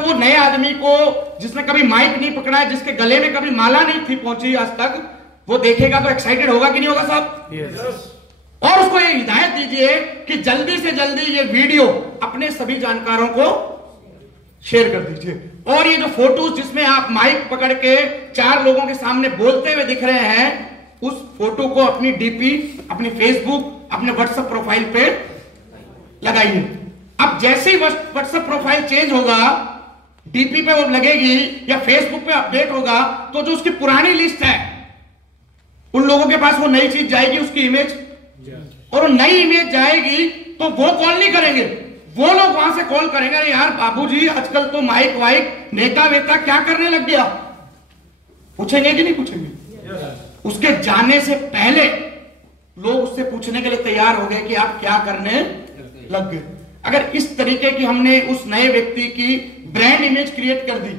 वो नए आदमी को जिसने कभी माइक नहीं पकड़ा है, जिसके गले में कभी माला नहीं थी पहुंची आज तक, वो देखेगा तो एक्साइटेड होगा कि नहीं होगा साहब? और उसको ये हिदायत दीजिए कि जल्दी से जल्दी ये वीडियो अपने सभी जानकारों को शेयर कर दीजिए। और ये जो फोटोज जिसमें आप माइक पकड़ के 4 लोगों के सामने बोलते हुए दिख रहे हैं, उस फोटो को अपनी डीपी, अपनी फेसबुक, अपने व्हाट्सएप प्रोफाइल पे लगाइए। अब जैसे ही व्हाट्सएप प्रोफाइल चेंज होगा, डीपी पे वो लगेगी या फेसबुक पे अपडेट होगा, तो जो उसकी पुरानी लिस्ट है उन लोगों के पास वो नई चीज जाएगी, उसकी इमेज, और वो नई इमेज जाएगी तो वो कॉल नहीं करेंगे, वो लोग वहां से कॉल करेंगे, अरे यार बाबूजी आजकल तो माइक वाइक नेता वेता क्या करने लग गया, पूछेंगे कि नहीं पूछेंगे? उसके जाने से पहले लोग उससे पूछने के लिए तैयार हो गए कि आप क्या करने लग गए। अगर इस तरीके की हमने उस नए व्यक्ति की ब्रांड इमेज क्रिएट कर दी,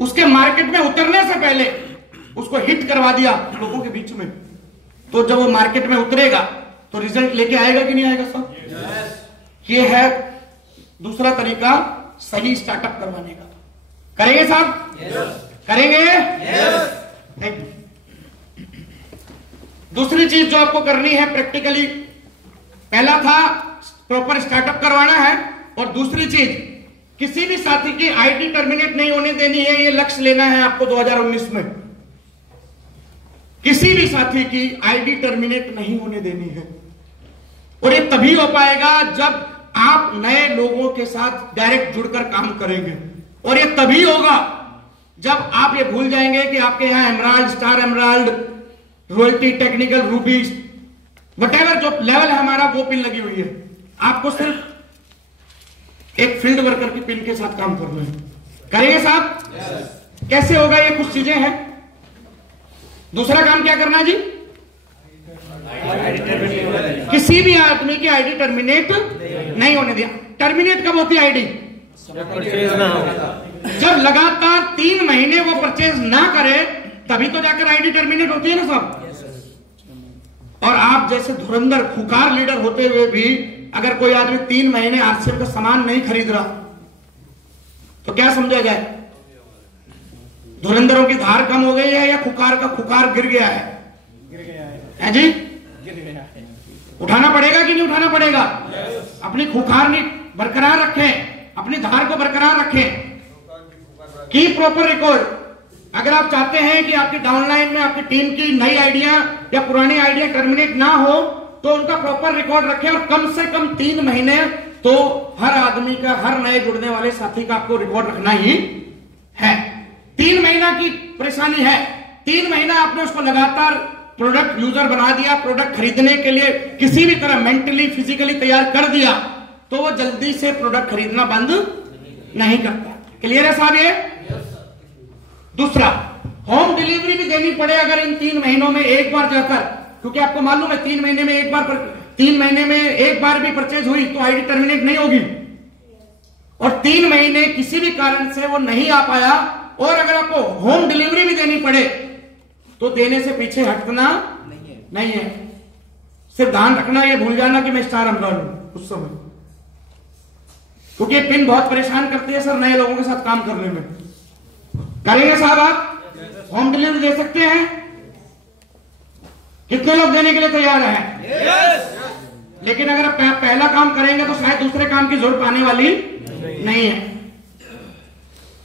उसके मार्केट में उतरने से पहले उसको हिट करवा दिया लोगों के बीच में, तो जब वो मार्केट में उतरेगा तो रिजल्ट लेके आएगा कि नहीं आएगा साहब? ये है दूसरा तरीका सही स्टार्टअप करवाने का। करेंगे साहब? करेंगे? Thank you. दूसरी चीज जो आपको करनी है प्रैक्टिकली, पहला था प्रॉपर स्टार्टअप करवाना है, और दूसरी चीज किसी भी साथी की आईडी टर्मिनेट नहीं होने देनी है। ये लक्ष्य लेना है आपको 2019 में, किसी भी साथी की आईडी टर्मिनेट नहीं होने देनी है। और ये तभी हो पाएगा जब आप नए लोगों के साथ डायरेक्ट जुड़कर काम करेंगे, और ये तभी होगा जब आप ये भूल जाएंगे कि आपके यहां emerald, star emerald, royalty, technical, Ruby, whatever जो लेवल है हमारा, वो पिन लगी हुई है। आपको सिर्फ एक फील्ड वर्कर की पिन के साथ काम करना है। करेंगे साहब? कैसे होगा? ये कुछ चीजें हैं। दूसरा काम क्या करना है जी? किसी भी आदमी की आईडी टर्मिनेट नहीं होने दिया। टर्मिनेट कब होती है आईडी? जब लगातार 3 महीने वो परचेज ना करे, तभी तो जाकर आईडी टर्मिनेट होती है ना साहब। और आप जैसे धुरंधर खुकार लीडर होते हुए भी अगर कोई आदमी 3 महीने आरसीएम का सामान नहीं खरीद रहा, तो क्या समझा जाए? धुरंधरों की धार कम हो गई है या खुकार का खुकार गिर गया है? है जी? उठाना पड़ेगा कि नहीं उठाना पड़ेगा? अपनी खुकार नहीं बरकरार रखें, अपनी धार को बरकरार रखें। की प्रॉपर रिकॉर्ड। अगर आप चाहते हैं कि आपकी डाउनलाइन में आपकी टीम की नई आइडिया या पुरानी आइडिया टर्मिनेट ना हो, तो उनका प्रॉपर रिकॉर्ड रखें, और कम से कम 3 महीने तो हर आदमी का, हर नए जुड़ने वाले साथी का आपको रिकॉर्ड रखना ही है। 3 महीना की परेशानी है, 3 महीना आपने उसको लगातार प्रोडक्ट यूजर बना दिया, प्रोडक्ट खरीदने के लिए किसी भी तरह मेंटली फिजिकली तैयार कर दिया, तो वो जल्दी से प्रोडक्ट खरीदना बंद नहीं करता। क्लियर है साहब? ये दूसरा, होम डिलीवरी भी देनी पड़े अगर इन 3 महीनों में एक बार जाकर, क्योंकि आपको मालूम है 3 महीने में एक बार भी परचेज हुई तो आईडी टर्मिनेट नहीं होगी। और 3 महीने किसी भी कारण से वो नहीं आ पाया, और अगर आपको होम डिलीवरी भी देनी पड़े तो देने से पीछे हटना नहीं है। सिर्फ ध्यान रखना, ये भूल जाना कि मैं स्टार एम्प्लॉय हूं उस समय, क्योंकि पिन बहुत परेशान करती है सर नए लोगों के साथ काम करने में। करेंगे साहब? आप होम डिलीवरी दे सकते हैं? कितने लोग देने के लिए तैयार हैं? लेकिन अगर आप पहला काम करेंगे तो शायद दूसरे काम की जरूरत आने वाली नहीं है।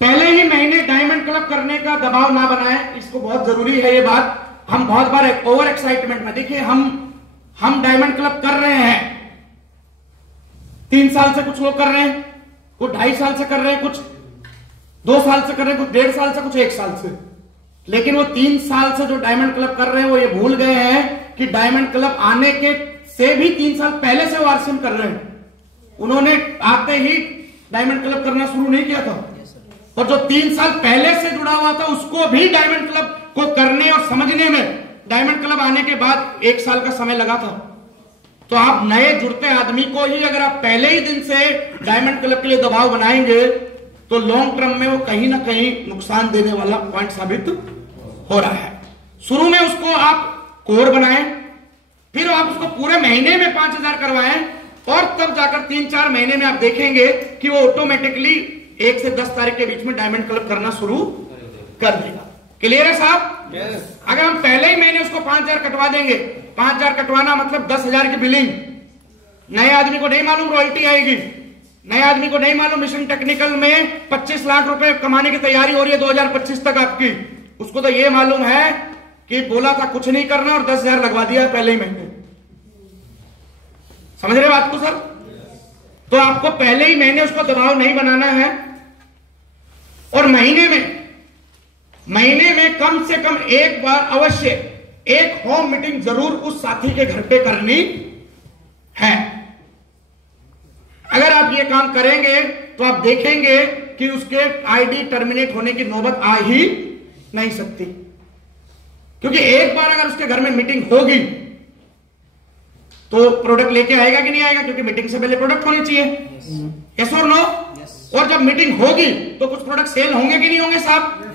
पहले ही महीने डायमंड क्लब करने का दबाव ना बनाएं, इसको बहुत जरूरी है ये बात। हम बहुत बार ओवर एक्साइटमेंट में, देखिए हम डायमंड क्लब कर रहे हैं 3 साल से, कुछ लोग कर रहे हैं, कुछ 2.5 साल से कर रहे हैं, कुछ 2 साल से कर रहे हैं, कुछ 1.5 साल से, कुछ 1 साल से। लेकिन वो 3 साल से जो डायमंड क्लब कर रहे हैं, वो ये भूल गए हैं कि डायमंड क्लब आने के से भी 3 साल पहले से वो आरसीएम कर रहे हैं। उन्होंने आते ही डायमंड क्लब करना शुरू नहीं किया था, और जो 3 साल पहले से जुड़ा हुआ था उसको भी डायमंड क्लब को करने और समझने में डायमंड क्लब आने के बाद 1 साल का समय लगा था। तो आप नए जुड़ते आदमी को ही अगर आप पहले ही दिन से डायमंड क्लब के लिए दबाव बनाएंगे, तो लॉन्ग टर्म में वो कहीं ना कहीं नुकसान देने वाला पॉइंट साबित हो रहा है। शुरू में उसको आप कोर बनाएं, फिर आप उसको पूरे महीने में 5000 करवाएं, और तब जाकर 3-4 महीने में आप देखेंगे कि वो ऑटोमेटिकली 1 से 10 तारीख के बीच में डायमंड क्लब करना शुरू कर देगा। क्लियर है साहब? अगर हम पहले ही महीने उसको 5,000 कटवा देंगे, 5,000 कटवाना मतलब 10,000 की बिलिंग। नए आदमी को नहीं मालूम रॉयल्टी आएगी, नए आदमी को नहीं मालूम मिशन टेक्निकल में 25 लाख रुपए कमाने की तैयारी हो रही है 2025 तक आपकी। उसको तो ये मालूम है कि बोला था कुछ नहीं करना और 10,000 लगवा दिया पहले ही महीने। समझ रहे बात को सर? तो आपको पहले ही महीने उसको दबाव नहीं बनाना है और महीने में कम से कम एक बार अवश्य एक होम मीटिंग जरूर उस साथी के घर पे करनी है। अगर आप ये काम करेंगे तो आप देखेंगे कि उसके आईडी टर्मिनेट होने की नौबत आ ही नहीं सकती, क्योंकि एक बार अगर उसके घर में मीटिंग होगी तो प्रोडक्ट लेके आएगा कि नहीं आएगा, क्योंकि मीटिंग से पहले प्रोडक्ट होनी चाहिए। यस और नो? और जब मीटिंग होगी तो कुछ प्रोडक्ट सेल होंगे कि नहीं होंगे साहब?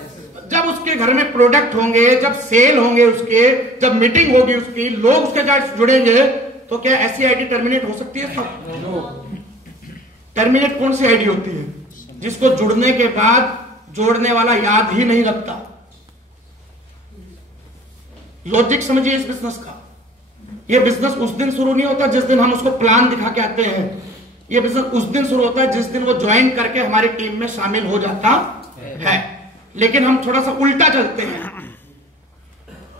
जब उसके घर में प्रोडक्ट होंगे, जब सेल होंगे उसके, जब मीटिंग होगी उसकी, लोग उसके साथ जुड़ेंगे, तो क्या ऐसी आईडी टर्मिनेट हो सकती है साहब? टर्मिनेट कौन सी आईडी होती है? जिसको जुड़ने के बाद जोड़ने वाला याद ही नहीं रखता। लॉजिक समझिए इस बिजनेस का। यह बिजनेस उस दिन शुरू नहीं होता जिस दिन हम उसको प्लान दिखा के आते हैं। यह बिजनेस उस दिन शुरू होता है जिस दिन वो ज्वाइन करके हमारी टीम में शामिल हो जाता है। लेकिन हम थोड़ा सा उल्टा चलते हैं।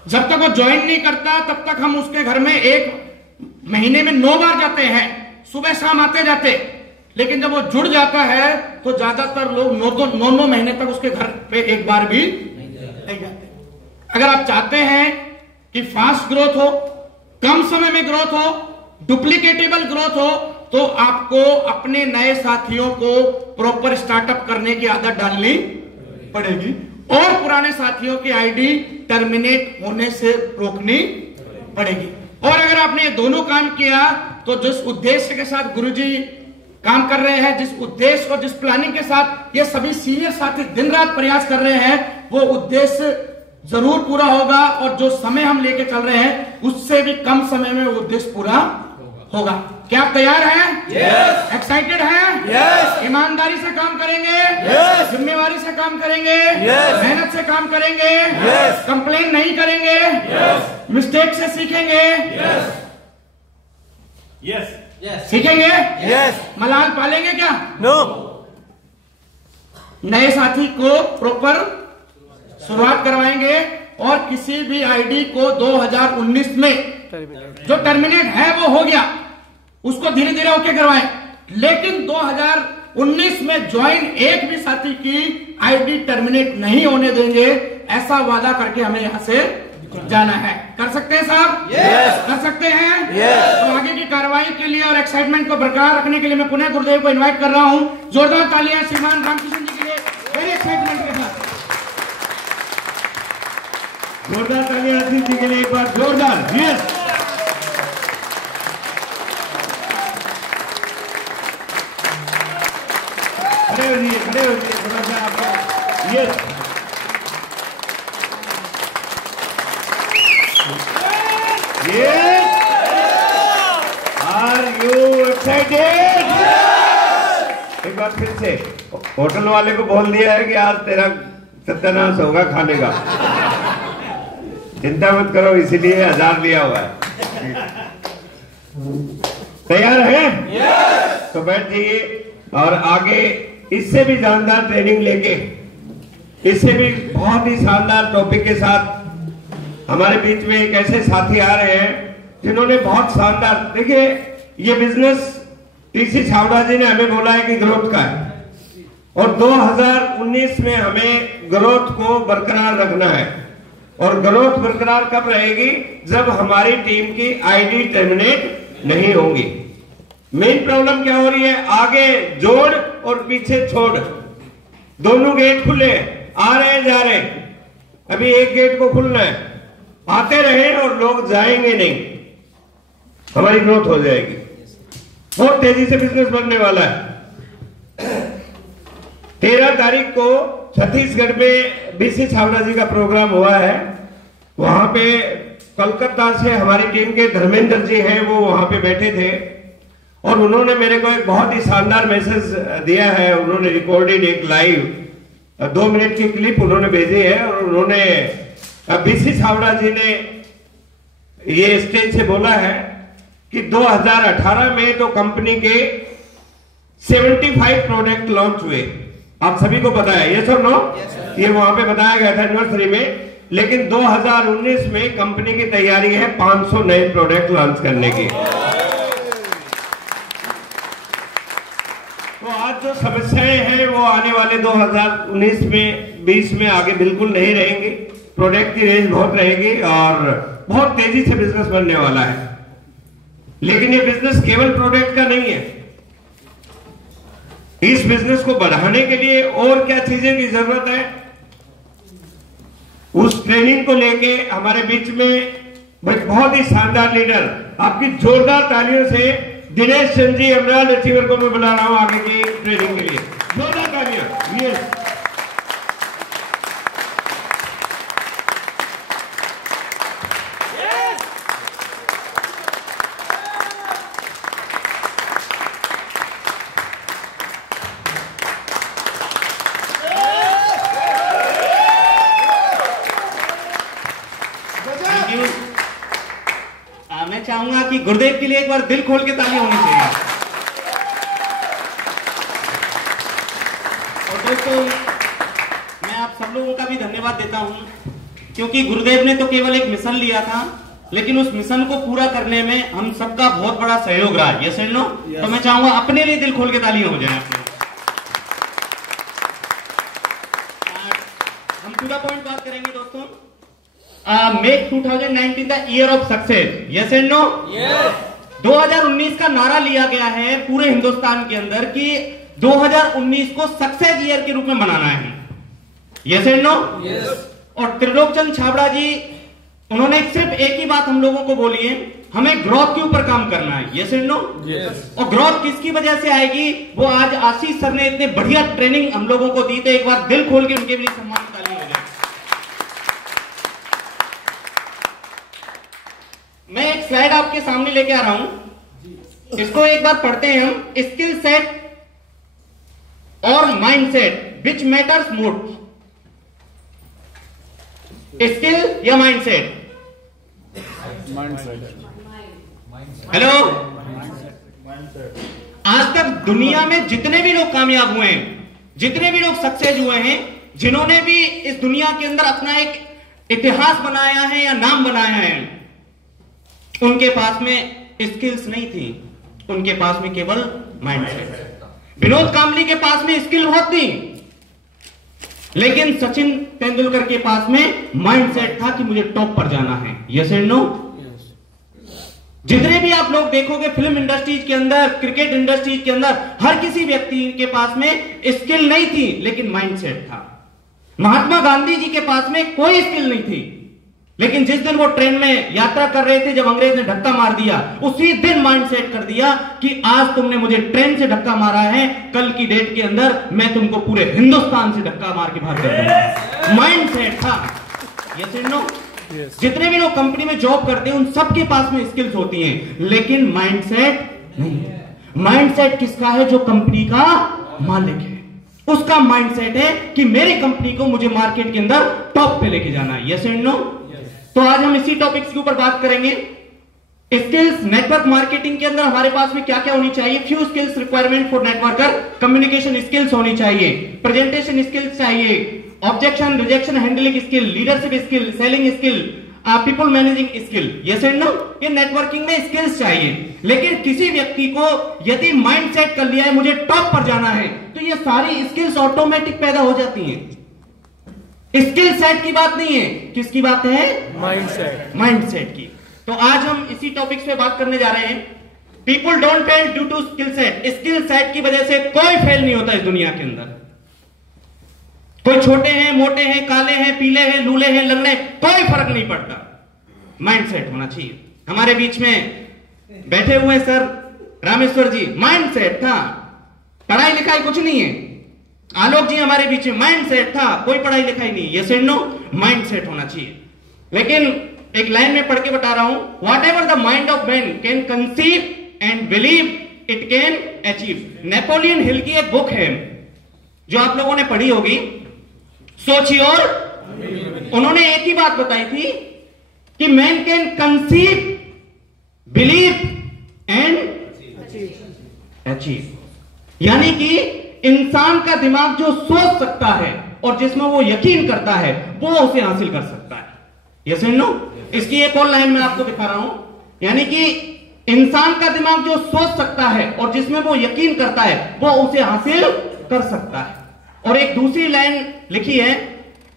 जब तक वो ज्वाइन नहीं करता तब तक हम उसके घर में एक महीने में 9 बार जाते हैं, सुबह शाम आते जाते। लेकिन जब वो जुड़ जाता है तो ज्यादातर लोग 9 महीने तक उसके घर पे एक बार भी नहीं जाते। अगर आप चाहते हैं कि फास्ट ग्रोथ हो, कम समय में ग्रोथ हो, डुप्लीकेटेबल ग्रोथ हो, तो आपको अपने नए साथियों को प्रॉपर स्टार्टअप करने की आदत डालनी पड़ेगी और पुराने साथियों की आईडी टर्मिनेट होने से रोकनी पड़ेगी। और अगर आपने ये दोनों काम किया तो जिस उद्देश्य के साथ गुरुजी काम कर रहे हैं, जिस उद्देश्य और जिस प्लानिंग के साथ ये सभी सीनियर साथी दिन रात प्रयास कर रहे हैं, वो उद्देश्य जरूर पूरा होगा और जो समय हम लेके चल रहे हैं उससे भी कम समय में वो उद्देश्य पूरा होगा। क्या आप तैयार हैं? yes. एक्साइटेड हैं? yes. ईमानदारी से काम करेंगे, yes. जिम्मेवारी से काम करेंगे, yes. मेहनत से काम करेंगे, yes. कंप्लेन नहीं करेंगे, yes. मिस्टेक से सीखेंगे, yes. Yes. Yes. सीखेंगे, yes. मलाल पालेंगे क्या? No. नए साथी को प्रॉपर शुरुआत करवाएंगे और किसी भी आईडी को 2019 में जो टर्मिनेट है वो हो गया, उसको धीरे धीरे ओके करवाएं। लेकिन 2019 में ज्वाइन एक भी साथी की आईडी टर्मिनेट नहीं होने देंगे, ऐसा वादा करके हमें यहां से जाना है। कर सकते हैं साहब? yes. कर सकते हैं? yes. तो आगे की कार्रवाई के लिए और एक्साइटमेंट को बरकरार रखने के लिए मैं पुनः गुरुदेव को इनवाइट कर रहा हूं। जोरदार तालियां श्रीमान रामकिशन जी के लिए, वेरी एक्साइटमेंट के साथ। जोरदार तालियां अजीत जी के लिए एक बार जोरदार। यस। खड़े हो जाइए थोड़ा सा आपका। Yes. Yes. Are you excited? एक बार फिर से होटल वाले को बोल दिया है कि आज तेरा सत्यानाश होगा खाने का। चिंता मत करो, इसीलिए 1000 लिया हुआ है। तैयार है? yes. तो बैठ जाइए और आगे इससे भी शानदार ट्रेनिंग लेके, इससे भी बहुत ही शानदार टॉपिक के साथ हमारे बीच में एक ऐसे साथी आ रहे हैं जिन्होंने बहुत शानदार, देखिए ये बिजनेस टीसी छावड़ा जी ने हमें बोला है कि ग्रोथ का है और 2019 में हमें ग्रोथ को बरकरार रखना है। और ग्रोथ बरकरार कब रहेगी? जब हमारी टीम की आईडी टर्मिनेट नहीं होगी। मेन प्रॉब्लम क्या हो रही है? आगे जोड़ और पीछे छोड़, दोनों गेट खुले आ रहे जा रहे। अभी एक गेट को खुलना है, आते रहे और लोग जाएंगे नहीं, हमारी ग्रोथ हो जाएगी। बहुत तेजी से बिजनेस बढ़ने वाला है। 13 तारीख को छत्तीसगढ़ में बीसी छावड़ा जी का प्रोग्राम हुआ है। वहां पे कलकत्ता से हमारी टीम के धर्मेंद्र जी हैं, वो वहां पे बैठे थे और उन्होंने मेरे को एक बहुत ही शानदार मैसेज दिया है। उन्होंने रिकॉर्डेड एक लाइव 2 मिनट की क्लिप उन्होंने भेजी है और उन्होंने बीसी छाबड़ा जी ने ये स्टेज से बोला है कि 2018 में तो कंपनी के 75 प्रोडक्ट लॉन्च हुए, आप सभी को पता है, ये सर नो, ये वहां पे बताया गया था एनिवर्सरी में। लेकिन 2019 में कंपनी की तैयारी है 500 नए प्रोडक्ट लॉन्च करने की। तो आज जो समस्याएं हैं वो आने वाले 2019 में 20 में आगे बिल्कुल नहीं रहेंगी। प्रोडक्ट की रेंज बहुत रहेगी और बहुत तेजी से बिजनेस बनने वाला है। लेकिन ये बिजनेस केवल प्रोडक्ट का नहीं है, इस बिजनेस को बढ़ाने के लिए और क्या चीजें की जरूरत है, उस ट्रेनिंग को लेके हमारे बीच में बहुत ही शानदार लीडर, आपकी जोरदार तालियों से दिनेश चंद जी एमराल्ड अचीवर को मैं बुला रहा हूं आगे की ट्रेनिंग के लिए। जोरदार तालियां। यस, मैं चाहूंगा कि गुरुदेव के लिए एक बार दिल खोल के ताली होनी चाहिए। और दोस्तों, मैं आप सब लोगों का भी धन्यवाद देता हूं, क्योंकि गुरुदेव ने तो केवल एक मिशन लिया था, लेकिन उस मिशन को पूरा करने में हम सबका बहुत बड़ा सहयोग रहा है। Yes and no? तो मैं चाहूंगा अपने लिए दिल खोल के तालियां हो जाए। हम पूरा पॉइंट बात करेंगे दोस्तों। Make 2019 the year of success. Yes and no? 2019 का नारा लिया गया है पूरे हिंदुस्तान के अंदर कि 2019 को सक्सेस ईयर के रूप में मनाना है। Yes and no? और त्रिलोकचंद छाबड़ा जी, उन्होंने सिर्फ एक ही बात हम लोगों को बोली है, हमें ग्रोथ के ऊपर काम करना है। Yes and no? और ग्रोथ किसकी वजह से आएगी, वो आज आशीष सर ने इतने बढ़िया ट्रेनिंग हम लोगों को दी, तो एक बार दिल खोल के उनके लिए सम्मान ताली हो जाए। मैं एक स्लाइड आपके सामने लेके आ रहा हूं, इसको एक बार पढ़ते हैं हम। स्किल सेट और mind set which matters more, skill या माइंड सेट? हेलो, आज तक दुनिया में जितने भी लोग कामयाब हुए हैं, जितने भी लोग सक्सेस हुए हैं, जिन्होंने भी इस दुनिया के अंदर अपना एक इतिहास बनाया है या नाम बनाया है, उनके पास में स्किल्स नहीं थी, उनके पास में केवल माइंडसेट। विनोद कांबली के पास में स्किल बहुत थी, लेकिन सचिन तेंदुलकर के पास में माइंडसेट था कि मुझे टॉप पर जाना है। Yes and no? जितने भी आप लोग देखोगे फिल्म इंडस्ट्रीज के अंदर, क्रिकेट इंडस्ट्रीज के अंदर, हर किसी व्यक्ति के पास में स्किल नहीं थी, लेकिन माइंडसेट था। महात्मा गांधी जी के पास में कोई स्किल नहीं थी, लेकिन जिस दिन वो ट्रेन में यात्रा कर रहे थे, जब अंग्रेज ने धक्का मार दिया, उसी दिन माइंड सेट कर दिया कि आज तुमने मुझे ट्रेन से धक्का मारा है, कल की डेट के अंदर मैं तुमको पूरे हिंदुस्तान से धक्का मार के बाहर कर दूंगा। माइंड सेट था। Yes and no? जितने भी लोग कंपनी में जॉब करते हैं, उन सबके पास में स्किल्स होती हैं, लेकिन माइंड सेट नहीं। माइंड सेट किसका है? जो कंपनी का मालिक है, उसका माइंड सेट है कि मेरी कंपनी को मुझे मार्केट के अंदर टॉप पे लेके जाना है। Yes and no? तो आज हम इसी टॉपिक्स के ऊपर बात करेंगे। स्किल्स नेटवर्क मार्केटिंग के अंदर हमारे पास में क्या क्या होनी चाहिए? Few skills requirement for networker. Communication skills होनी चाहिए, प्रेजेंटेशन स्किल्स चाहिए, objection rejection handling skill, leadership skill, selling skill, people managing skill. Yes and no? ये नेटवर्किंग में स्किल्स चाहिए। लेकिन किसी व्यक्ति को यदि माइंड सेट कर लिया है मुझे टॉप पर जाना है, तो ये सारी स्किल्स ऑटोमेटिक पैदा हो जाती हैं। स्किल सेट की बात नहीं है, किसकी बात है? माइंडसेट। माइंडसेट की। तो आज हम इसी टॉपिक्स पे बात करने जा रहे हैं। People don't fail due to skill set. Skill set की वजह से कोई फेल नहीं होता इस दुनिया के अंदर। कोई छोटे हैं, मोटे हैं, काले हैं, पीले हैं, लूले हैं, लंगड़े, कोई फर्क नहीं पड़ता, माइंडसेट होना चाहिए। हमारे बीच में बैठे हुए सर रामेश्वर जी, माइंडसेट था, पढ़ाई लिखाई कुछ नहीं है। आलोक जी हमारे बीच में, माइंडसेट था, कोई पढ़ाई लिखाई नहीं। Yes and no? माइंडसेट होना चाहिए। लेकिन एक लाइन में पढ़ के बता रहा हूं, what ever the mind of man can conceive and believe it can achieve. Napoleon Hill की एक बुक है जो आप लोगों ने पढ़ी होगी, सोचिए, और उन्होंने एक ही बात बताई थी कि man can conceive, believe and achieve. यानी कि इंसान का दिमाग जो सोच सकता है और जिसमें वो यकीन करता है वो उसे हासिल कर सकता है। Yes and no? इसकी एक और लाइन मैं आपको दिखा रहा हूं, यानी कि इंसान का दिमाग जो सोच सकता है और जिसमें वो यकीन करता है वो उसे हासिल कर सकता है। और एक दूसरी लाइन लिखी है,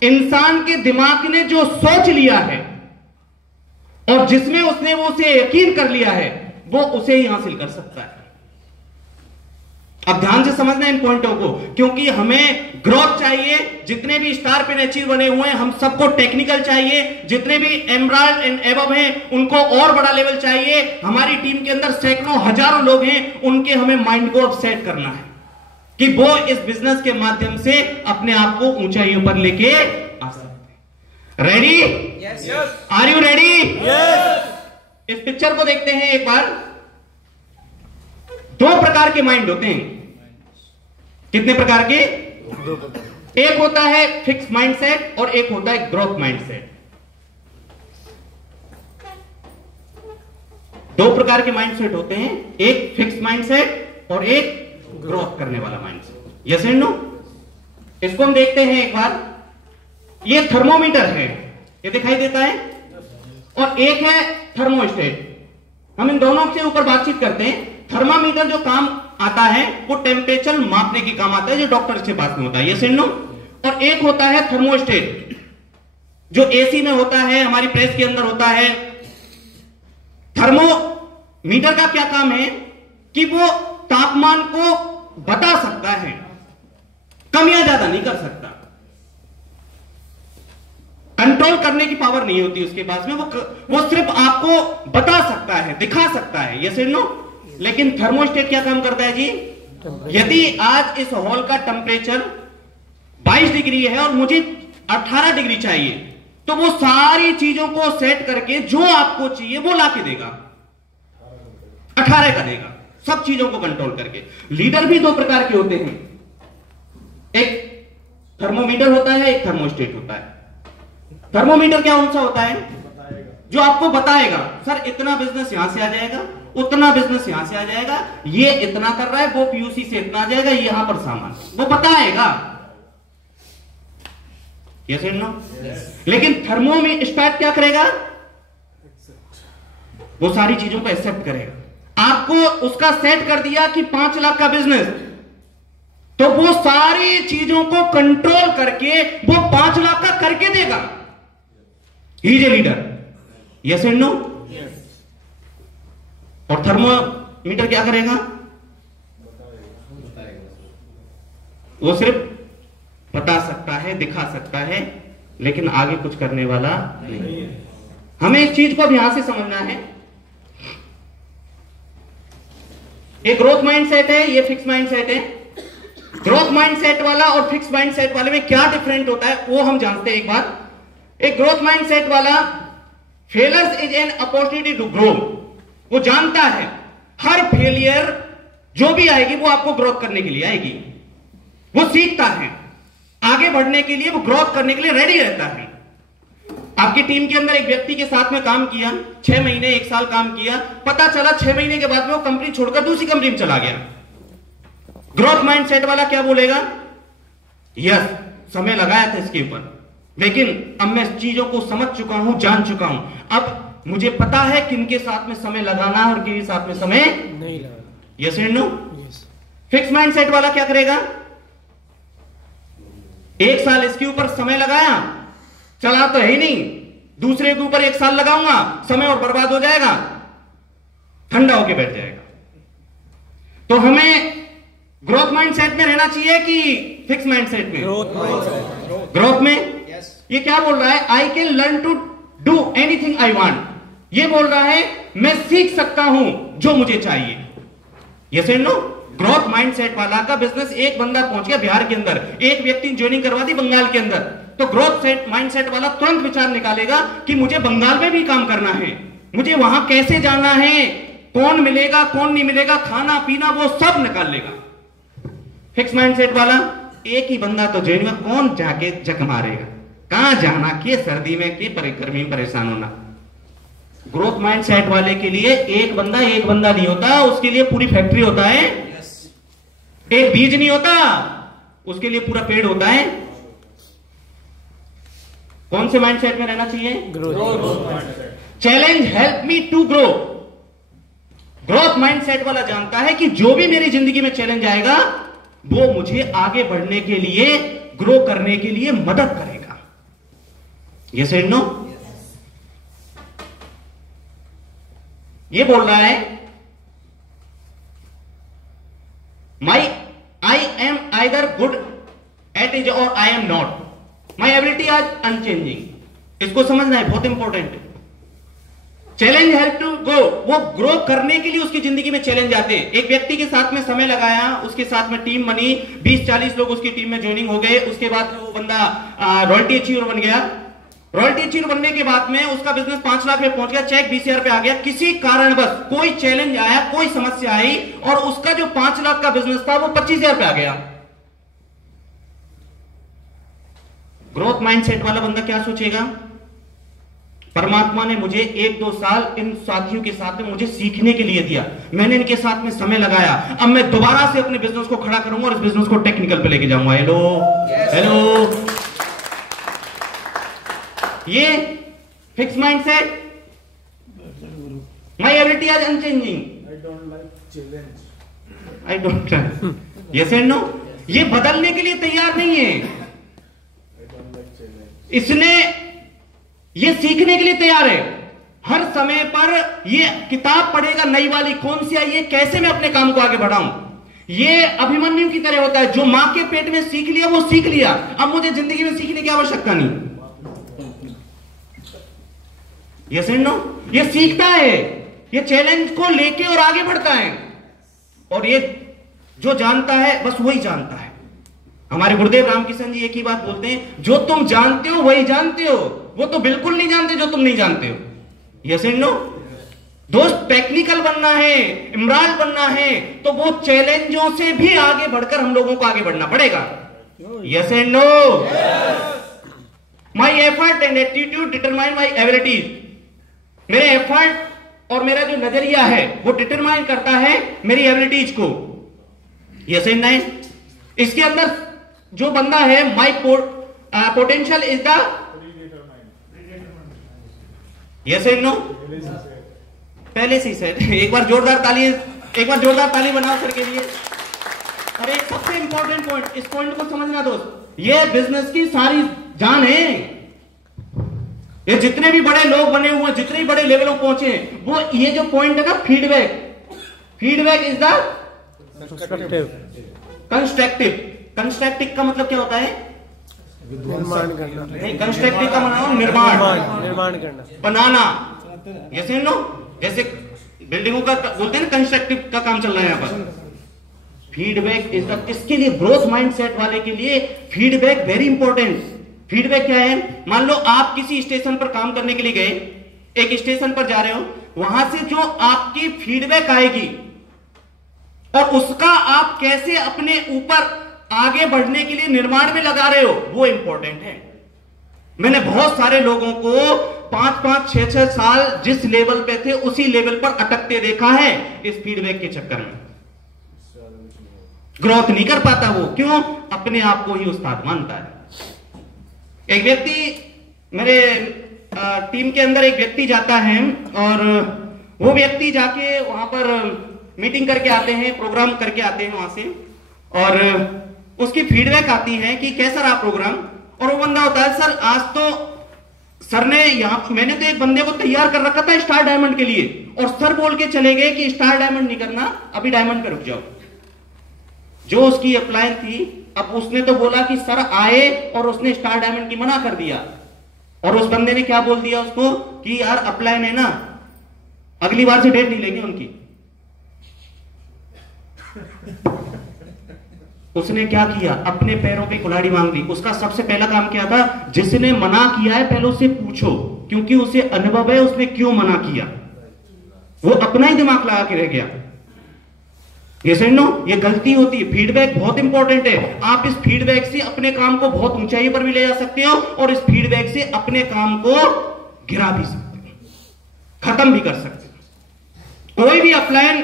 इंसान के दिमाग ने जो सोच लिया है और जिसमें उसने वो उसे यकीन कर लिया है वो उसे ही हासिल कर सकता है। अब ध्यान से समझना इन पॉइंटों को, क्योंकि हमें ग्रोथ चाहिए। जितने भी स्टार पिन अचीव बने हुए हैं हम सबको टेक्निकल चाहिए, जितने भी एमराल्ड एंड एबव हैं उनको और बड़ा लेवल चाहिए। हमारी टीम के अंदर सैकड़ों हजारों लोग हैं, उनके हमें माइंड को अब सेट करना है कि वो इस बिजनेस के माध्यम से अपने आप को ऊंचाइयों पर लेके आ सकते हैं। Ready? Yes. Are you ready? Yes. इस पिक्चर को देखते हैं एक बार। दो प्रकार के माइंड होते हैं। कितने प्रकार के? एक होता है फिक्स माइंडसेट और एक होता है ग्रोथ माइंडसेट। दो प्रकार के माइंडसेट होते हैं, एक फिक्स माइंडसेट और एक ग्रोथ करने वाला माइंडसेट। Yes and no? इसको हम देखते हैं एक बार। ये थर्मोमीटर है, ये दिखाई देता है, और एक है थर्मोस्टेट। हम इन दोनों से ऊपर बातचीत करते हैं। थर्मामीटर जो काम आता है वो टेम्परेचर मापने के काम आता है, जो डॉक्टर के पास में होता है। Yes and no? और एक होता है थर्मोस्टेट जो एसी में होता है, हमारी प्रेस के अंदर होता है। थर्मोमीटर का क्या काम है कि वो तापमान को बता सकता है, कम या ज्यादा नहीं कर सकता। कंट्रोल करने की पावर नहीं होती उसके पास में, वो सिर्फ आपको बता सकता है, दिखा सकता है। Yes and no? लेकिन थर्मोस्टेट क्या काम करता है जी? यदि आज इस हॉल का टेम्परेचर 22 डिग्री है और मुझे 18 डिग्री चाहिए, तो वो सारी चीजों को सेट करके जो आपको चाहिए वो लाके देगा, 18 का देगा, सब चीजों को कंट्रोल करके। लीडर भी दो प्रकार के होते हैं, एक थर्मोमीटर होता है, एक थर्मोस्टेट होता है। थर्मोमीटर क्या कौन सा होता है? जो आपको बताएगा सर इतना बिजनेस यहां से आ जाएगा, उतना बिजनेस यहां से आ जाएगा, ये इतना कर रहा है, वो पीयूसी से इतना आ जाएगा, यहां पर सामान, वो बताएगा। Yes and no? लेकिन थर्मोस्टेट क्या करेगा? वो सारी चीजों को एक्सेप्ट करेगा। आपको उसका सेट कर दिया कि 5 लाख का बिजनेस, तो वो सारी चीजों को कंट्रोल करके वो 5 लाख का करके देगा। He is a leader. Yes and no? और थर्मोमीटर क्या करेगा? वो सिर्फ बता सकता है, दिखा सकता है, लेकिन आगे कुछ करने वाला नहीं। हमें इस चीज को ध्यान से समझना है। ये ग्रोथ माइंडसेट है, ये फिक्स माइंडसेट है। ग्रोथ माइंडसेट वाला और फिक्स माइंडसेट वाले में क्या डिफरेंट होता है वो हम जानते हैं एक बार। एक ग्रोथ माइंडसेट वाला, failures is an opportunity to grow. वो जानता है हर फेलियर जो भी आएगी वो आपको ग्रोथ करने के लिए आएगी। वो सीखता है, आगे बढ़ने के लिए, वो ग्रोथ करने के लिए रेडी रहता है। आपकी टीम के अंदर एक व्यक्ति के साथ में काम किया, 6 महीने 1 साल काम किया, पता चला 6 महीने के बाद में वो कंपनी छोड़कर दूसरी कंपनी में चला गया। ग्रोथ माइंडसेट वाला क्या बोलेगा? यस, समय लगाया था इसके ऊपर, लेकिन अब मैं चीजों को समझ चुका हूं, जान चुका हूं, अब मुझे पता है किनके साथ में समय लगाना है और किनके साथ में समय नहीं लगाना। Yes and no? Fix mindset वाला क्या करेगा? 1 साल इसके ऊपर समय लगाया, चला तो है ही नहीं, दूसरे के ऊपर 1 साल लगाऊंगा, समय और बर्बाद हो जाएगा, ठंडा होके बैठ जाएगा। तो हमें ग्रोथ माइंडसेट में रहना चाहिए कि फिक्स माइंडसेट में? ग्रोथ में ये क्या बोल रहा है? I can learn to do anything I want. ये बोल रहा है मैं सीख सकता हूं जो मुझे चाहिए। Yes and no? Growth mindset वाला का बिजनेस, एक बंदा पहुंच गया बिहार के अंदर, एक व्यक्ति ज्वाइनिंग करवा दी बंगाल के अंदर, तो ग्रोथ माइंडसेट वाला तुरंत विचार निकालेगा कि मुझे बंगाल में भी काम करना है, मुझे वहां कैसे जाना है, कौन मिलेगा कौन नहीं मिलेगा, खाना पीना वो सब निकाल लेगा। फिक्स माइंडसेट वाला एक ही बंदा तो जेल में, कौन जाके जग मारेगा, कहां जाना, के सर्दी में के गर्मी में परेशान होना। ग्रोथ माइंडसेट वाले के लिए एक बंदा नहीं होता, उसके लिए पूरी फैक्ट्री होता है। एक बीज नहीं होता, उसके लिए पूरा पेड़ होता है। कौन से माइंडसेट में रहना चाहिए? Growth. Challenge help me to grow. Growth mindset वाला जानता है कि जो भी मेरी जिंदगी में चैलेंज आएगा वो मुझे आगे बढ़ने के लिए, ग्रो करने के लिए मदद करेगा। Yes and no? ये बोल रहा है I am either good at it और I am not, my ability are unchanging. इसको समझना है, बहुत इंपॉर्टेंट है। चैलेंज हेल्प टू ग्रो, वो ग्रो करने के लिए उसकी जिंदगी में चैलेंज आते हैं। एक व्यक्ति के साथ में समय लगाया, उसके साथ में टीम बनी, 20-40 लोग उसकी टीम में ज्वाइनिंग हो गए, उसके बाद वो बंदा रॉयल्टी अचीवर बन गया। रॉयल्टी अचीवर बनने के बाद में उसका बिजनेस 5 लाख में पहुंच गया, चेक 20,000 पे आ गया। किसी कारणवश कोई चैलेंज आया, कोई समस्या आई और उसका जो 5 लाख का बिजनेस था वो 25,000 पे आ गया। ग्रोथ माइंडसेट वाला बंदा क्या सोचेगा? परमात्मा ने मुझे 1-2 साल इन साथियों के साथ में मुझे सीखने के लिए दिया, मैंने इनके साथ में समय लगाया, अब मैं दोबारा से अपने बिजनेस को खड़ा करूंगा और इस बिजनेस को टेक्निकल पे लेके जाऊंगा। हेलो हेलो, ये fix mindset. My ability are unchanging, I don't like challenge, I don't like, yes and no. ये बदलने के लिए तैयार नहीं है, इसने ये सीखने के लिए तैयार है। हर समय पर ये किताब पढ़ेगा नई वाली, कौन सी आई है, कैसे मैं अपने काम को आगे बढ़ाऊं। ये अभिमन्यु की तरह होता है, जो मां के पेट में सीख लिया वो सीख लिया, अब मुझे जिंदगी में सीखने की आवश्यकता नहीं। Yes and no? ये सीखता है, ये चैलेंज को लेके और आगे बढ़ता है, और ये जो जानता है बस वही जानता है। हमारे गुरुदेव रामकिशन जी एक ही बात बोलते हैं, जो तुम जानते हो वही जानते हो, वो तो बिल्कुल नहीं जानते जो तुम नहीं जानते हो। Yes and no? दोस्त, टेक्निकल बनना है, इमरान बनना है, तो वो चैलेंजों से भी आगे बढ़कर हम लोगों को आगे बढ़ना पड़ेगा। Yes and no? My effort and attitude determine my abilities. मेरे एफर्ट और मेरा जो नजरिया है वो डिटरमाइन करता है मेरी एबिलिटीज को। Yes and nine? इसके अंदर जो बंदा है, my potential is the, yes and no? पहले से ही सर, एक बार जोरदार ताली बनाओ सर के लिए। और एक सबसे इंपॉर्टेंट पॉइंट, इस पॉइंट को समझना दोस्त, ये बिजनेस की सारी जान है। ये जितने भी बड़े लोग बने हुए, जितने भी बड़े लेवलों पहुंचे, वो ये जो पॉइंट है ना, फीडबैक इज द कंस्ट्रक्टिव का मतलब क्या होता है? निर्माण करना। नहीं, कंस्ट्रक्टिव का मतलब निर्माण करना, बनाना। Yes and no? जैसे बिल्डिंगों का बोलते हैं ना, कंस्ट्रक्टिव का काम चल रहा है यहां पर। फीडबैक इज द, इसके लिए ग्रोथ माइंडसेट वाले के लिए फीडबैक वेरी इंपॉर्टेंट। फीडबैक क्या है? मान लो आप किसी स्टेशन पर काम करने के लिए गए, एक स्टेशन पर जा रहे हो, वहां से जो आपकी फीडबैक आएगी और उसका आप कैसे अपने ऊपर आगे बढ़ने के लिए निर्माण में लगा रहे हो, वो इंपॉर्टेंट है। मैंने बहुत सारे लोगों को 5-5, 6-6 साल जिस लेवल पे थे उसी लेवल पर अटकते देखा है, इस फीडबैक के चक्कर में। ग्रोथ नहीं कर पाता वो, क्यों? अपने आप को ही उस्ताद मानता है। एक व्यक्ति, मेरे टीम के अंदर एक व्यक्ति जाता है और वो व्यक्ति जाके वहां पर मीटिंग करके आते हैं, प्रोग्राम करके आते हैं वहां से, और उसकी फीडबैक आती है कि कैसा रहा प्रोग्राम। और वो बंदा होता है, सर आज तो सर ने यहां, मैंने तो एक बंदे को तैयार कर रखा था स्टार डायमंड के लिए, और सर बोल के चले गए कि स्टार डायमंड नहीं करना, अभी डायमंड पे रुक जाओ। जो उसकी अप्लाई थी, अब उसने तो बोला कि सर आए, और उसने स्टार डायमंड की मना कर दिया। और उस बंदे ने क्या बोल दिया उसको कि यार अप्लाई है ना, अगली बार से डेट नहीं लेंगे उनकी। उसने क्या किया? अपने पैरों पे कुल्हाड़ी मांग दी। उसका सबसे पहला काम क्या था? जिसने मना किया है पहले उससे पूछो, क्योंकि उसे अनुभव है उसने क्यों मना किया। वो अपना ही दिमाग लगा के रह गया। ये नो, ये गलती होती है। फीडबैक बहुत इंपॉर्टेंट है। आप इस फीडबैक से अपने काम को बहुत ऊंचाई पर भी ले जा सकते हो और इस फीडबैक से अपने काम को गिरा भी सकते हो, खत्म भी कर सकते हो। कोई भी अपलाइन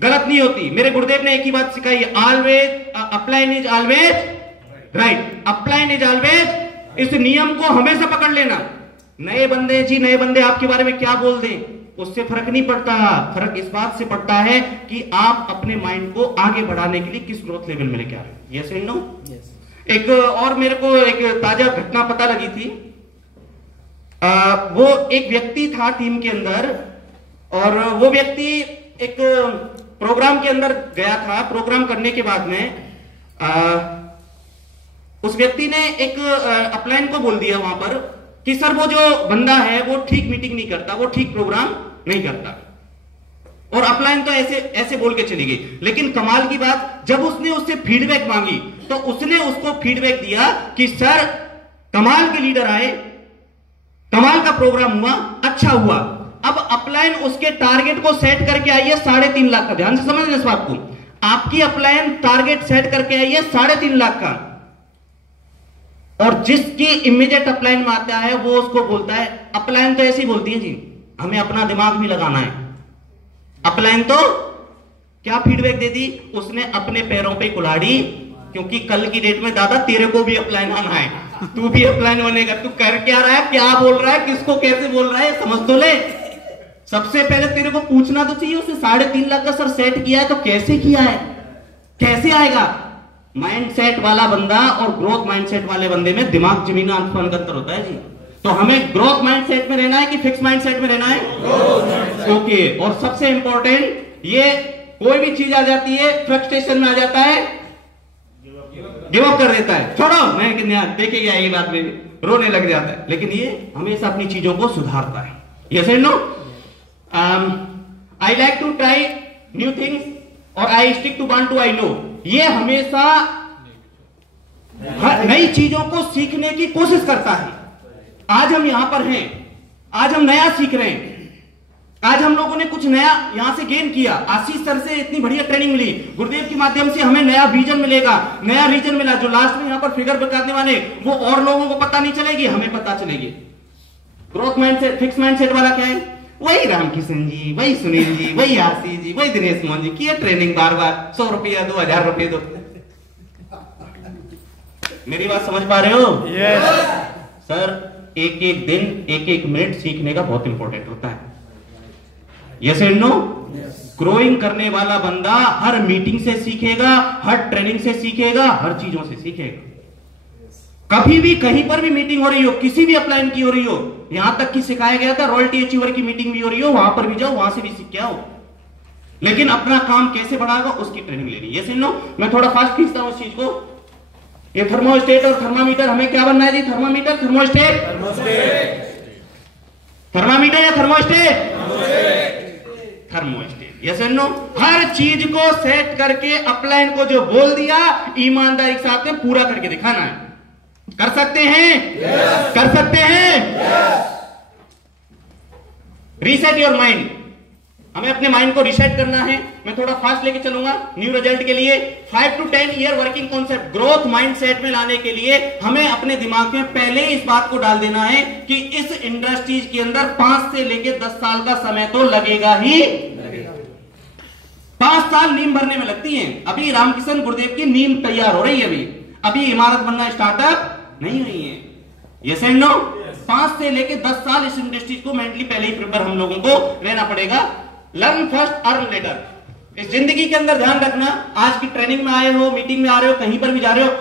गलत नहीं होती। मेरे गुरुदेव ने एक ही बात सिखाई है, always upline is always right, upline is always. इस नियम को हमेशा पकड़ लेना। नए बंदे जी, नए बंदे आपके बारे में क्या बोल दें उससे फर्क नहीं पड़ता। फर्क इस बात से पड़ता है कि आप अपने माइंड को आगे बढ़ाने के लिए किस ग्रोथ लेवल में लेके आ रहे हैं। Yes and no. एक और मेरे को एक ताजा घटना पता लगी थी। वो एक व्यक्ति था टीम के अंदर और वो व्यक्ति एक प्रोग्राम के अंदर गया था। प्रोग्राम करने के बाद में उस व्यक्ति ने एक अपलाइन को बोल दिया वहां पर कि सर वो जो बंदा है वो ठीक मीटिंग नहीं करता, वो ठीक प्रोग्राम नहीं करता। और अपलाइन तो ऐसे ऐसे बोल के चली गई। लेकिन कमाल की बात, जब उसने उससे फीडबैक मांगी तो उसने उसको फीडबैक दिया कि सर कमाल के लीडर आए, कमाल का प्रोग्राम हुआ, अच्छा हुआ। अब अपलाइन उसके टारगेट को सेट करके आई है 3.5 लाख का। ध्यान से समझना इस बात को। आपकी अपलाइन टारगेट सेट करके आई है 3.5 लाख का और जिसकी इमीडिएट अपलाइन में आता है वो उसको बोलता है, अपलाइन तो ऐसे ही बोलती है जी, हमें अपना दिमाग भी लगाना है। अपलाइन तो क्या फीडबैक दे दी उसने, अपने पैरों पे कुल्हाड़ी, क्योंकि कल की डेट में दादा तेरे को भी अपलाइन आना है, तू भी अपलाइन बनेगा। तू कर क्या रहा है, क्या बोल रहा है, किसको कैसे बोल रहा है, समझ तो ले। सबसे पहले तेरे को पूछना तो चाहिए, उसने 3.5 लाख का सर सेट किया है तो कैसे किया है, कैसे आएगा। माइंडसेट वाला बंदा और ग्रोथ माइंडसेट वाले बंदे में दिमाग जमीन आसमान का अंतर होता है जी। तो हमें ग्रोथ माइंडसेट में रहना है कि फिक्स माइंडसेट में रहना है? ओके। और सबसे इंपॉर्टेंट, ये कोई भी चीज आ जाती है फ्रस्ट्रेशन में आ जाता है, गिव अप कर देता है, छोड़ो मैं देखेगा ये बात में, रोने लग जाता है। लेकिन ये हमेशा अपनी चीजों को सुधारता है। Yes and no. I like to try new things और I stick to want to I know. ये हमेशा नई चीजों को सीखने की कोशिश करता है। आज हम यहां पर हैं, आज हम नया सीख रहे हैं, आज हम लोगों ने कुछ नया यहां से गेन किया। आशीष सर से इतनी बढ़िया ट्रेनिंग मिली, गुरुदेव के माध्यम से हमें नया विजन मिलेगा, नया रीजन मिला। जो लास्ट में यहां पर फिगर बताने वाले वो और लोगों को पता नहीं चलेगी, हमें पता चलेगी। ग्रोथ माइंडसेट, फिक्स माइंडसेट वाला क्या है, वही रामकिशन जी, वही सुनील जी, वही आशीष जी, वही दिनेश मोहन जी की ट्रेनिंग बार बार 100 रुपया दो, 1000 रुपये दो। मेरी बात समझ पा रहे हो? यस सर, एक एक दिन, एक एक मिनट सीखने का बहुत इंपॉर्टेंट होता है। Yes and no. ग्रोइंग करने वाला बंदा हर मीटिंग से सीखेगा, हर ट्रेनिंग से सीखेगा, हर चीजों से सीखेगा। कभी भी कहीं पर भी मीटिंग हो रही हो, किसी भी अपलाइन की हो रही हो, यहां तक कि सिखाया गया था रॉयल्टी अचीवर की मीटिंग भी हो रही हो, वहां पर भी जाओ, वहां से भी सीख के आओ। लेकिन अपना काम कैसे बढ़ाएगा उसकी ट्रेनिंग लेनी। Yes and no. मैं थोड़ा फास्ट खींचता हूं उस चीज को। ये थर्मोस्टेट और थर्मामीटर, हमें क्या बनना है जी? थर्मामीटर, थर्मोस्टेट, थर्मामीटर या thermostat? Thermostat. Yes and no. हर चीज को सेट करके अपलाइन को जो बोल दिया ईमानदारी के साथ में पूरा करके दिखाना है। कर सकते हैं? yes. कर सकते हैं? Reset your mind. हमें अपने माइंड को रीसेट करना है। मैं थोड़ा फास्ट लेके चलूंगा न्यू रिजल्ट के लिए। 5 to 10 year working concept growth mindset में लाने के लिए हमें अपने दिमाग में पहले इस बात को डाल देना है कि इस इंडस्ट्रीज के अंदर 5 से लेके 10 साल का समय तो लगेगा ही। 5 साल नींव भरने में लगती है। अभी रामकिशन गुरुदेव की नींव तैयार हो रही है, अभी इमारत बनना स्टार्टअप नहीं हुई है। Yes and no. 5 से लेके 10 साल इस इंडस्ट्री को मेंटली पहले ही प्रिपेयर हम लोगों को रहना पड़ेगा। Learn first earn later. इस जिंदगी के अंदर ध्यान रखना, आज की ट्रेनिंग में आए हो, मीटिंग में आ रहे हो, कहीं पर भी जा रहे हो,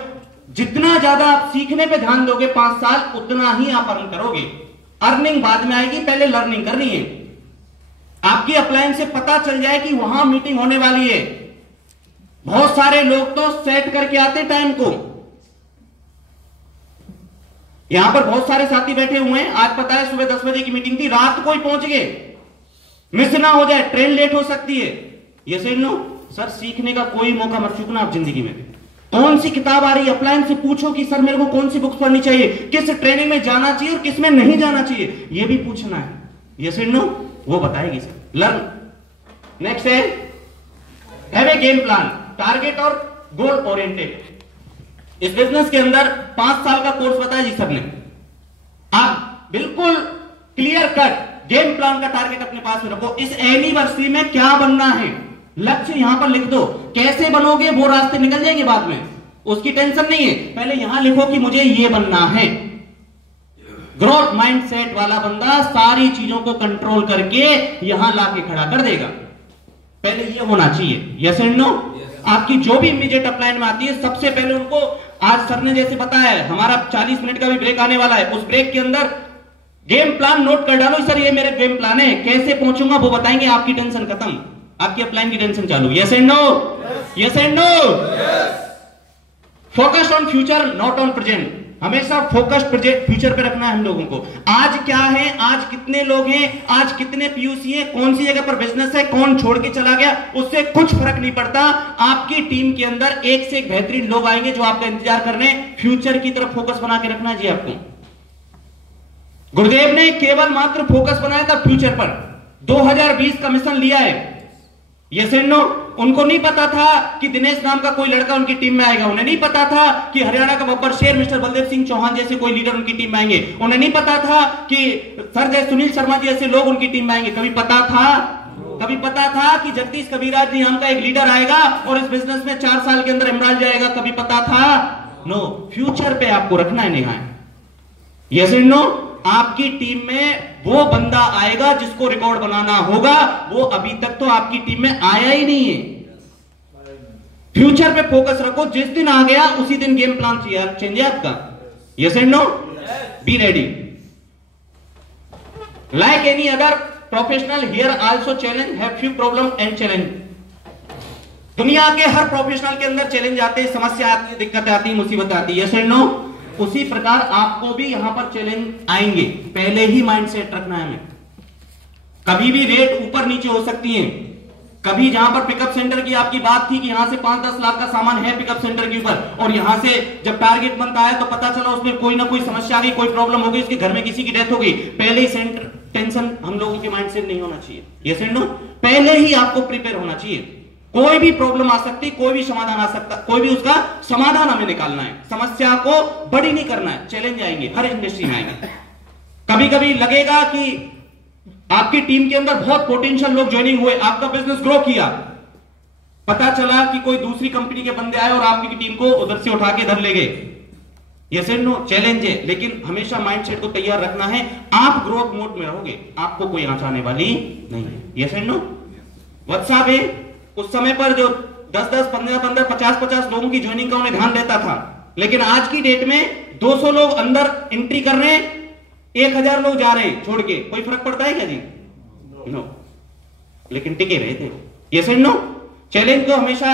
जितना ज्यादा आप सीखने पे ध्यान दोगे 5 साल, उतना ही आप अर्न करोगे। अर्निंग बाद में आएगी, पहले लर्निंग करनी है। आपकी अपलाइन से पता चल जाए कि वहां मीटिंग होने वाली है। बहुत सारे लोग तो सेट करके आते टाइम को। यहां पर बहुत सारे साथी बैठे हुए हैं, आज पता है सुबह 10 बजे की मीटिंग थी, रात को ही पहुंच गए। मिस ना हो जाए, ट्रेन लेट हो सकती है। ये सही नो सर, सीखने का कोई मौका मत चूकना आप जिंदगी में। कौन सी किताब आ रही है, अपलाइन से पूछो कि सर मेरे को कौन सी बुक्स पढ़नी चाहिए, किस ट्रेनिंग में जाना चाहिए और किस में नहीं जाना चाहिए, ये भी पूछना है। ये सही नो, वो बताएगी सर। लर्न नेक्स्ट है have a game plan, target और गोल ओरिएंटेड। इस बिजनेस के अंदर 5 साल का कोर्स बताया जी सबने। आप बिल्कुल क्लियर कट गेम प्लान का टारगेट अपने पास में रखो। इस एनिवर्सरी में क्या बनना है, लक्ष्य यहां पर लिख दो। कैसे बनोगे वो रास्ते निकल जाएंगे बाद में, उसकी टेंशन नहीं है। पहले यहां लिखो कि मुझे ये बनना है। ग्रोथ माइंडसेट वाला बंदा सारी चीजों को कंट्रोल करके यहां लाके खड़ा कर देगा। पहले ये होना चाहिए। Yes and no? आपकी जो भी इमीडिएट अपलाइन में आती है सबसे पहले उनको, आज सर ने जैसे बताया है, हमारा 40 मिनट का भी ब्रेक आने वाला है, उस ब्रेक के अंदर गेम प्लान नोट कर डालो। सर ये मेरे गेम प्लान है, कैसे पहुंचूंगा वो बताएंगे। आपकी टेंशन खत्म, आपकी अपलाइन की टेंशन चालू। Yes and no? Yes and no? Focused on future not on present. हमेशा फोकस्ड फ्यूचर पे रखना है हम लोगों को। आज क्या है, आज कितने लोग हैं, आज कितने पीयूसी हैं, कौन सी जगह पर बिजनेस है, कौन छोड़ के चला गया, उससे कुछ फर्क नहीं पड़ता। आपकी टीम के अंदर एक से एक बेहतरीन लोग आएंगे जो आपका इंतजार कर रहे हैं। फ्यूचर की तरफ फोकस बना के रखना जी आपको। गुरुदेव ने केवल मात्र फोकस बनाया था फ्यूचर पर। 2020 का मिशन लिया है। Yes and no? उनको नहीं पता था कि दिनेश नाम का कोई लड़का उनकी टीम में आएगा। उन्हें नहीं पता था कि हरियाणा का बब्बर शेर मिस्टर बलदेव सिंह चौहान जैसे कोई लीडर उनकी टीम में आएंगे। उन्हें नहीं पता था कि सर जय सुनील शर्मा जी जैसे लोग उनकी टीम में आएंगे। कभी पता था? कभी पता था कि जगदीश कबीराज जी नाम का एक लीडर आएगा और इस बिजनेस में 4 साल के अंदर इमरान जाएगा? कभी पता था? नो। फ्यूचर पे आपको रखना है निगाह। Yes and no? आपकी टीम में वो बंदा आएगा जिसको रिकॉर्ड बनाना होगा, वो अभी तक तो आपकी टीम में आया ही नहीं है। फ्यूचर पे फोकस रखो। जिस दिन आ गया उसी दिन गेम प्लान चेंज है आपका। Yes and no? Be ready. Like any other professional here also challenge have few problem and challenge. दुनिया के हर प्रोफेशनल के अंदर चैलेंज आते हैं, समस्या आती है, दिक्कतें आती है, मुसीबत आती है। Yes and no? उसी प्रकार आपको भी यहां पर चैलेंज आएंगे। पहले ही माइंडसेट रखना है हमें। कभी भी रेट ऊपर नीचे हो सकती है। कभी जहां पर पिकअप सेंटर की आपकी बात थी कि यहां से 5-10 लाख का सामान है पिकअप सेंटर के ऊपर, और यहां से जब टारगेट बनता है तो पता चला उसमें कोई ना कोई समस्या आ गई, कोई प्रॉब्लम हो गई, उसके घर में किसी की डेथ हो गई। पहले ही सेंटर टेंशन हम लोगों के माइंडसेट नहीं होना चाहिए। Yes and no? पहले ही आपको प्रिपेयर होना चाहिए। कोई भी प्रॉब्लम आ सकती, कोई भी समाधान आ सकता, कोई भी उसका समाधान हमें निकालना है। समस्या को बड़ी नहीं करना है। चैलेंज आएंगे, हर इंडस्ट्री में आएंगे। कभी कभी लगेगा कि आपकी टीम के अंदर बहुत पोटेंशियल लोग ज्वाइनिंग हुए, आपका बिजनेस ग्रो किया, पता चला कि कोई दूसरी कंपनी के बंदे आए और आपकी टीम को उधर से उठा के इधर ले गए। Yes and no? चैलेंज है, लेकिन हमेशा माइंडसेट को तैयार रखना है। आप ग्रोथ मोड में रहोगे, आपको कोई आंच आने वाली नहीं है। Yes and no? व्हाट्सएप है उस समय पर जो 10-10, 15-15, 50-50 लोगों की ज्वाइनिंग का उन्हें ध्यान देता था, लेकिन आज की डेट में 200 लोग अंदर एंट्री कर रहे हैं, 1000 लोग जा रहे हैं छोड़ के। कोई फर्क पड़ता है क्या जी? नो। लेकिन टिके रहे थे। Yes and no? चैलेंज को हमेशा